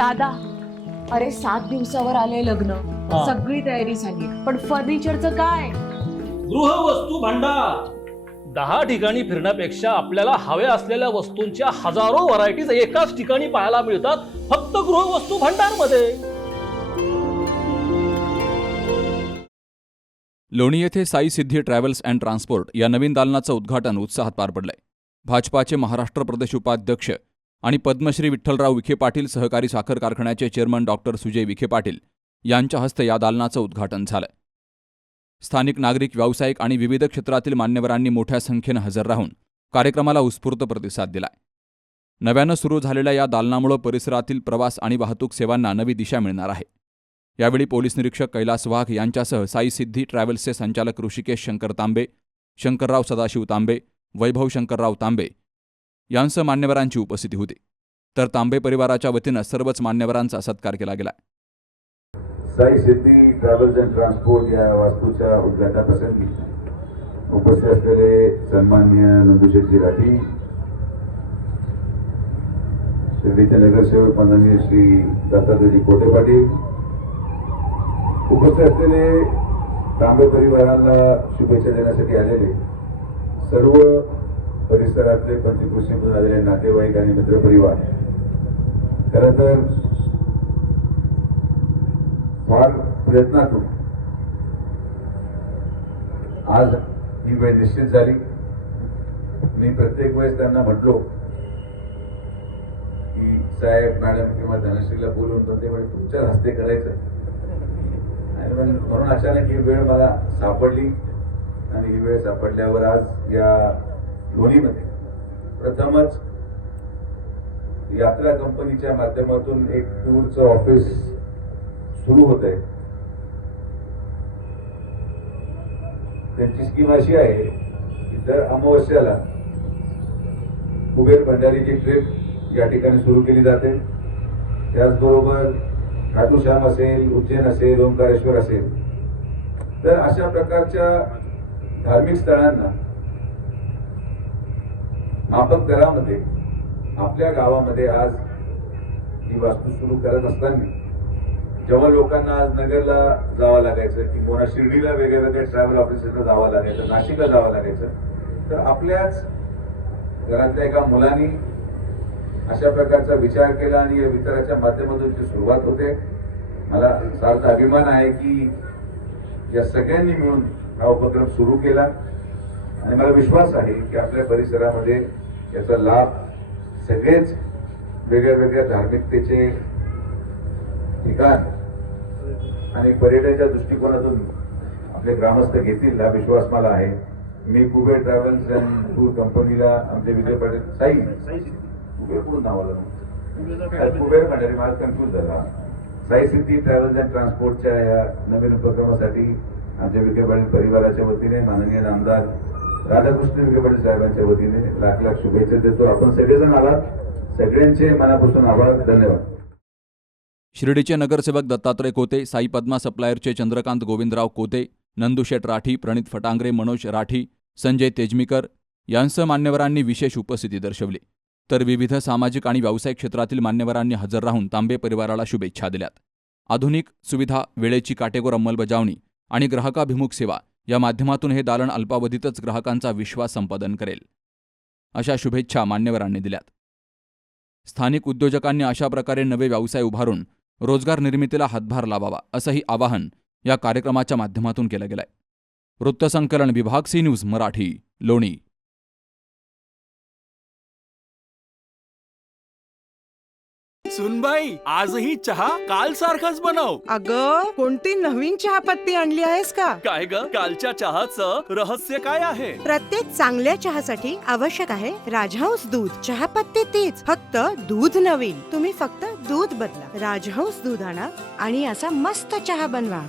दादा, अरे 7 दिवसावर आले लग्न, सगळी तयारी झाली, पण फर्निचरचं काय? गृहवस्तू भांडार 10 ठिकाणी फिरण्यापेक्षा आपल्याला हव्या असलेल्या वस्तूंच्या हजारो व्हरायटीज एकाच ठिकाणी पाहायला मिळतात, फक्त गृहवस्तू भांडार मध्ये. लोणी येथे साई सिद्धी ट्रॅव्हल्स अँड ट्रान्सपोर्ट या नवीन दालनाचं उद्घाटन उत्साहात पार पडलंय. भाजपाचे महाराष्ट्र प्रदेश उपाध्यक्ष आणि पद्मश्री विठ्ठलराव विखे पाटील सहकारी साखर कारखान्याचे चेअरमन डॉक्टर सुजय विखे पाटील यांच्या हस्ते या दालनाचं उद्घाटन झालं. स्थानिक नागरिक, व्यावसायिक आणि विविध क्षेत्रातील मान्यवरांनी मोठ्या संख्येनं हजर राहून कार्यक्रमाला उत्स्फूर्त प्रतिसाद दिलाय. नव्यानं सुरू झालेल्या या दालनामुळे परिसरातील प्रवास आणि वाहतूक सेवांना नवी दिशा मिळणार आहे. यावेळी पोलीस निरीक्षक कैलास वाघ यांच्यासह साई सिद्धी ट्रॅव्हल्सचे संचालक ऋषिकेश शंकर तांबे, शंकरराव सदाशिव तांबे, वैभव शंकरराव तांबे यांसह मान्यवरांची उपस्थिती होती. तर तांबे परिवाराच्या वतीनं सर्वच मान्यवरांचा सत्कार केला गेला. साई सिद्धी ट्रॅव्हल्स अँड ट्रान्सपोर्ट या वास्तूच्या उद्घाटनाप्रसंगी उपस्थित असलेले सन्माननीय नंदुशेठजी राठी, शिर्डीचे नगरसेवक माननीय श्री दत्तात्रयजी कोटे पाटील, उपस्थित असलेले तांबे परिवाराला शुभेच्छा देण्यासाठी आलेले सर्व परिसरातले पंचकृषीमधून आलेले नातेवाईक आणि मित्रपरिवार, खरं तर फार प्रयत्नातून आज ही वेळ निश्चित झाली. मी प्रत्येक वेळेस त्यांना म्हटलो की साहेब, मॅडम किंवा धनश्रीला बोलून प्रत्येक वेळेस तुमच्या हस्ते करायचं, आणि म्हणून अचानक ही वेळ मला सापडली. आणि ही वेळ सापडल्यावर आज या लोणीमध्ये प्रथमच यात्रा कंपनीच्या माध्यमातून एक टूरचं ऑफिस सुरू होत आहे. त्यांची स्कीम अशी आहे की दर अमावस्याला कुबेर भंडारीची ट्रिप या ठिकाणी सुरू केली जाते. त्याचबरोबर खाटू श्याम असेल, उज्जैन असेल, ओंकारेश्वर असेल, तर अशा प्रकारच्या धार्मिक स्थळांना माफक दरामध्ये आपल्या गावामध्ये आज ही वास्तू सुरू करत असताना जेव्हा लोकांना आज नगरला जावं लागायचं किंवा शिर्डीला वेगळ्या वेगळ्या ट्रॅव्हल ऑफिसला जावं लागायचं, नाशिकला जावं लागायचं, तर आपल्याच घरातल्या एका मुलांनी अशा प्रकारचा विचार केला आणि या विचाराच्या माध्यमातून जी सुरुवात होते. मला सार्थ अभिमान आहे की या सगळ्यांनी मिळून हा उपक्रम सुरू केला आणि मला विश्वास आहे की आपल्या परिसरामध्ये याचा लाभ सगळेच वेगळ्या वेगळ्या धार्मिकतेचे ठिकाण आणि पर्यटनाच्या दृष्टिकोनातून आपले ग्रामस्थ घेतील, हा विश्वास मला आहे. मी कुबेर ट्रॅव्हल्स अँड टूर कंपनीला आमचे विजय पाटील, कुबेर कुठून नाव आलं, कुबेर भंडारी, मला कन्फ्युज झाला. साई सिद्धी ट्रॅव्हल्स अँड ट्रान्सपोर्टच्या या नवीन उपक्रमासाठी आमच्या विखे पाटील परिवाराच्या वतीने, माननीय आमदार राधाकृष्ण विखे पाटील साहेबांच्या वतीने लाख लाख शुभेच्छा देतो. आपण सगळेजण आलात, सगळ्यांचे मनापासून आभार, धन्यवाद. शिर्डीचे नगरसेवक दत्तात्रय कोते, साई पद्मा सप्लायरचे चंद्रकांत गोविंदराव कोते, नंदुशेठ राठी, प्रणित फटांगरे, मनोज राठी, संजय तेजमीकर यांसह मान्यवरांनी विशेष उपस्थिती दर्शवली. तर विविध सामाजिक आणि व्यावसायिक क्षेत्रातील मान्यवरांनी हजर राहून तांबे परिवाराला शुभेच्छा दिल्यात. आधुनिक सुविधा, वेळेची काटेकोर अंमलबजावणी आणि ग्राहकाभिमुख सेवा या माध्यमातून हे दालन अल्पावधीतच ग्राहकांचा विश्वास संपादन करेल, अशा शुभेच्छा मान्यवरांनी दिल्यात. स्थानिक उद्योजकांनी अशा प्रकारे नवे व्यवसाय उभारून रोजगार निर्मितीला हातभार लावावा, असंही आवाहन या कार्यक्रमाच्या माध्यमातून केलं गेलंय. वृत्तसंकलन विभाग, सी न्यूज मराठी, लोणी. सुनबाई, आजही चहा काल सारखाच बनव. अगं, कोणती नवीन चहापत्ती आणली आहेस का? काय ग, कालच्या चहाचं रहस्य काय आहे? प्रत्येक चांगल्या चहासाठी आवश्यक आहे राजहंस दूध. चहापत्ती तीच, फक्त दूध नवीन. तुम्ही फक्त दूध बदला. राजहंस दूध आणा आणि असा मस्त चहा बनवा.